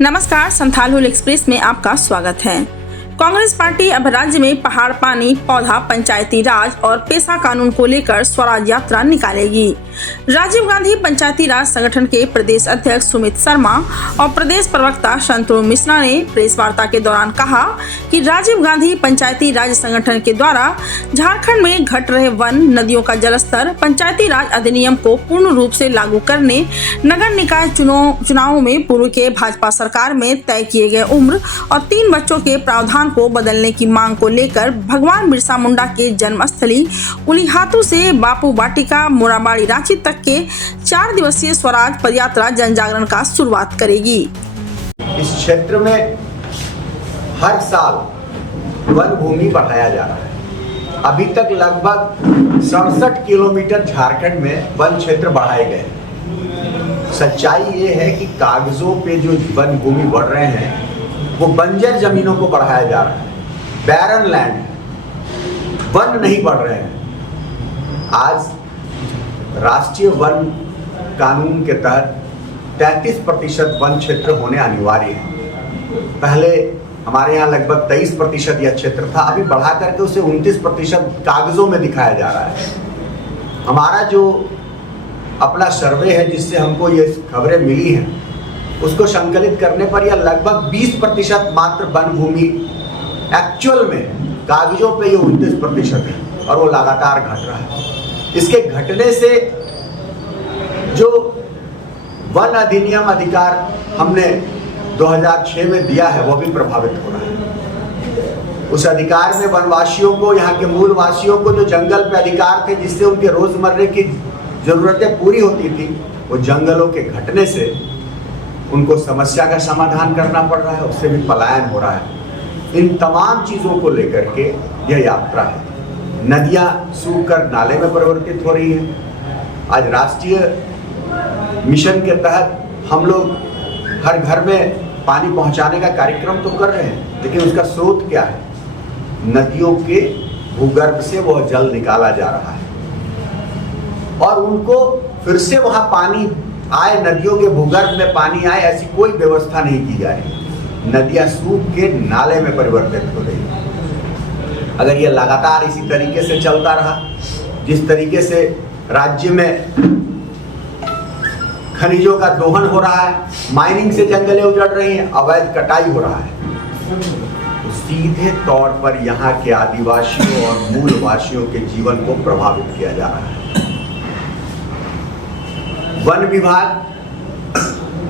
नमस्कार, संथाल एक्सप्रेस में आपका स्वागत है। कांग्रेस पार्टी अब राज्य में पहाड़, पानी, पौधा, पंचायती राज और पेशा कानून को लेकर स्वराज यात्रा निकालेगी। राजीव गांधी पंचायती राज संगठन के प्रदेश अध्यक्ष सुमित शर्मा और प्रदेश प्रवक्ता शंतनु मिश्रा ने प्रेस वार्ता के दौरान कहा कि राजीव गांधी पंचायती राज संगठन के द्वारा झारखंड में घट रहे वन, नदियों का जलस्तर, पंचायती राज अधिनियम को पूर्ण रूप से लागू करने, नगर निकाय चुनावों में पूर्व के भाजपा सरकार में तय किए गए उम्र और 3 बच्चों के प्रावधान को बदलने की मांग को लेकर भगवान बिरसा मुंडा के जन्मस्थली उलीहातू से बापू वाटिका, मोराबाड़ी, रांची तक के 4 दिवसीय स्वराज पदयात्रा जन जागरण का शुरुआत करेगी। इस क्षेत्र में हर साल वन भूमि बढ़ाया जा रहा है। अभी तक लगभग 67 किलोमीटर झारखंड में वन क्षेत्र बढ़ाए गए। सच्चाई ये है कि कागजों पे जो वन भूमि बढ़ रहे हैं वो बंजर जमीनों को बढ़ाया जा रहा है, बैरन लैंड, वन नहीं बढ़ रहे हैं। आज राष्ट्रीय वन कानून के तहत 33% वन क्षेत्र होने अनिवार्य है। पहले हमारे यहाँ लगभग 23% यह क्षेत्र था, अभी बढ़ा करके उसे 29% कागजों में दिखाया जा रहा है। हमारा जो अपना सर्वे है जिससे हमको ये खबरें मिली हैं, उसको संकलित करने पर यह लगभग 20% मात्र वन भूमि एक्चुअल में, कागजों पे ये 29% है और वो लगातार घट रहा है। इसके घटने से जो वन अधिनियम अधिकार हमने 2006 में दिया है वो भी प्रभावित हो रहा है। उस अधिकार में वनवासियों को, यहाँ के मूल वासियों को जो जंगल पे अधिकार थे जिससे उनके रोजमर्रे की जरूरतें पूरी होती थी, वो जंगलों के घटने से उनको समस्या का समाधान करना पड़ रहा है, उससे भी पलायन हो रहा है। इन तमाम चीज़ों को लेकर के यह यात्रा है। नदियाँ सूख कर नाले में परिवर्तित हो रही हैं। आज राष्ट्रीय मिशन के तहत हम लोग हर घर में पानी पहुंचाने का कार्यक्रम तो कर रहे हैं, लेकिन उसका स्रोत क्या है? नदियों के भूगर्भ से वह जल निकाला जा रहा है और उनको फिर से वहाँ पानी आए, नदियों के भूगर्भ में पानी आए, ऐसी कोई व्यवस्था नहीं की जा रही। नदियाँ सूख के नाले में परिवर्तित हो रही है। अगर ये लगातार इसी तरीके से चलता रहा, जिस तरीके से राज्य में खनिजों का दोहन हो रहा है, माइनिंग से जंगलें उजड़ रही हैं, अवैध कटाई हो रहा है, तो सीधे तौर पर यहाँ के आदिवासियों और मूल वासियों के जीवन को प्रभावित किया जा रहा है। वन विभाग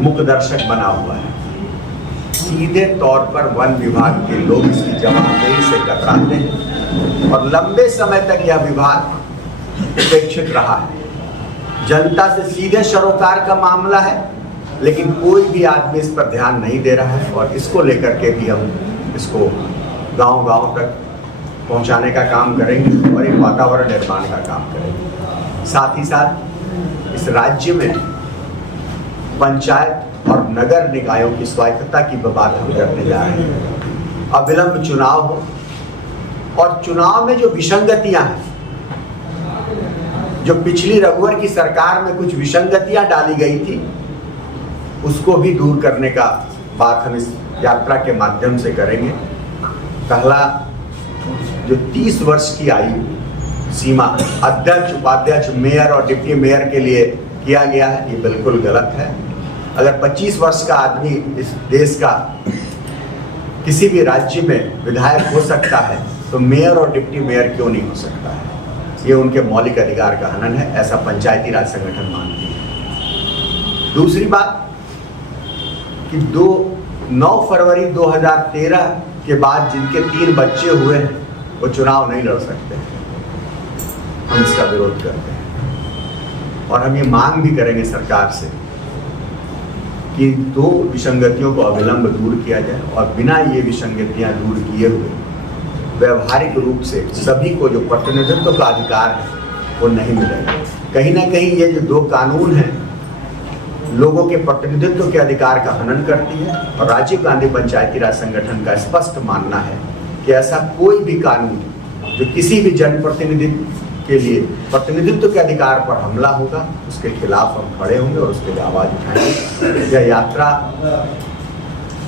मुखदर्शक बना हुआ है। सीधे तौर पर वन विभाग के लोग इसकी जवाबदेही से कतराते हैं और लंबे समय तक यह विभाग उपेक्षित रहा है। जनता से सीधे सरोकार का मामला है, लेकिन कोई भी आदमी इस पर ध्यान नहीं दे रहा है और इसको लेकर के भी हम इसको गांव-गांव तक पहुंचाने का काम करेंगे और एक वातावरण निर्माण का काम करेंगे। साथ ही साथ इस राज्य में पंचायत और नगर निकायों की स्वायत्तता की बात हम करने जा रहे हैं। अविलंब चुनाव हो और चुनाव में जो विसंगतियां हैं, जो पिछली रघुवर की सरकार में कुछ विसंगतियां डाली गई थी, उसको भी दूर करने का बात हम इस यात्रा के माध्यम से करेंगे। पहला, जो 30 वर्ष की आयु सीमा अध्यक्ष, उपाध्यक्ष, मेयर और डिप्टी मेयर के लिए किया गया है, ये बिल्कुल गलत है। अगर 25 वर्ष का आदमी इस देश का किसी भी राज्य में विधायक हो सकता है, तो मेयर और डिप्टी मेयर क्यों नहीं हो सकता है? ये उनके मौलिक अधिकार का हनन है, ऐसा पंचायती राज संगठन मानती है। दूसरी बात कि 9 फरवरी 2013 के बाद जिनके 3 बच्चे हुए हैं वो चुनाव नहीं लड़ सकते। हम इसका विरोध करते हैं और हम ये मांग भी करेंगे सरकार से कि 2 विसंगतियों को अविलंब दूर किया जाए और बिना ये विसंगतियां दूर किए हुए व्यवहारिक रूप से सभी को जो प्रतिनिधित्व का अधिकार है वो नहीं मिलेगा। कहीं ना कहीं ये जो 2 कानून हैं लोगों के प्रतिनिधित्व के अधिकार का हनन करती है और राजीव गांधी पंचायती राज संगठन का स्पष्ट मानना है कि ऐसा कोई भी कानून जो किसी भी जनप्रतिनिधि के लिए प्रतिनिधित्व के अधिकार पर हमला होगा, उसके खिलाफ हम खड़े होंगे और उसके लिए आवाज उठाएंगे। यह यात्रा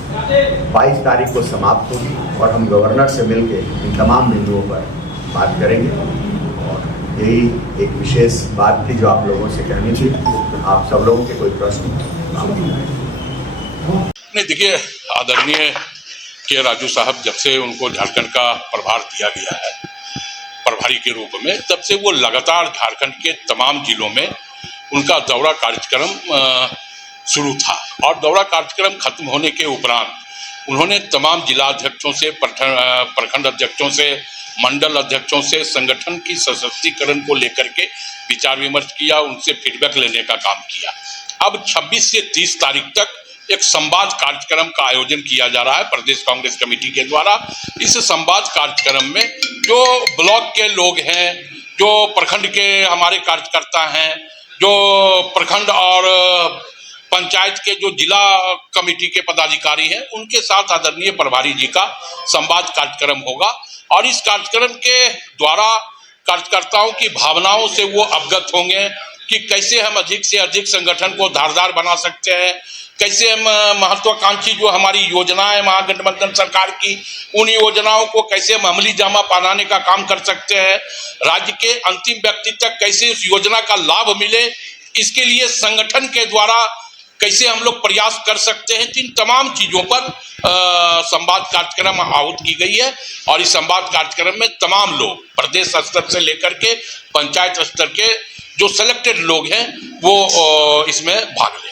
22 तारीख को समाप्त होगी और हम गवर्नर से मिलकर इन तमाम बिंदुओं पर बात करेंगे। और यही एक विशेष बात थी जो आप लोगों से कहनी थी। आप सब लोगों के कोई प्रश्न? नहीं, देखिए, आदरणीय के राजू साहब जब से उनको झारखंड का प्रभार दिया गया है प्रभारी के रूप में, तब से वो लगातार झारखंड के तमाम जिलों में उनका दौरा कार्यक्रम शुरू था और दौरा कार्यक्रम खत्म होने के उपरांत उन्होंने तमाम जिला अध्यक्षों से, प्रखंड अध्यक्षों से, मंडल अध्यक्षों से संगठन की सशक्तिकरण को लेकर के विचार विमर्श किया, उनसे फीडबैक लेने का काम किया। अब 26 से 30 तारीख तक एक संवाद कार्यक्रम का आयोजन किया जा रहा है प्रदेश कांग्रेस कमेटी के द्वारा। इस संवाद कार्यक्रम में जो ब्लॉक के लोग हैं, जो प्रखंड के हमारे कार्यकर्ता हैं, जो प्रखंड और पंचायत के जो जिला कमेटी के पदाधिकारी हैं, उनके साथ आदरणीय प्रभारी जी का संवाद कार्यक्रम होगा और इस कार्यक्रम के द्वारा कार्यकर्ताओं की भावनाओं से वो अवगत होंगे कि कैसे हम अधिक से अधिक संगठन को धारदार बना सकते हैं, कैसे हम महत्वाकांक्षी जो हमारी योजनाएं महागठबंधन सरकार की, उन योजनाओं को कैसे हम अमली जामा पहनाने का काम कर सकते हैं, राज्य के अंतिम व्यक्ति तक कैसे उस योजना का लाभ मिले, इसके लिए संगठन के द्वारा कैसे हम लोग प्रयास कर सकते हैं। इन तमाम चीजों पर संवाद कार्यक्रम आहूत की गई है और इस संवाद कार्यक्रम में तमाम लोग प्रदेश स्तर से लेकर के पंचायत स्तर के जो सिलेक्टेड लोग हैं वो इसमें भाग लें।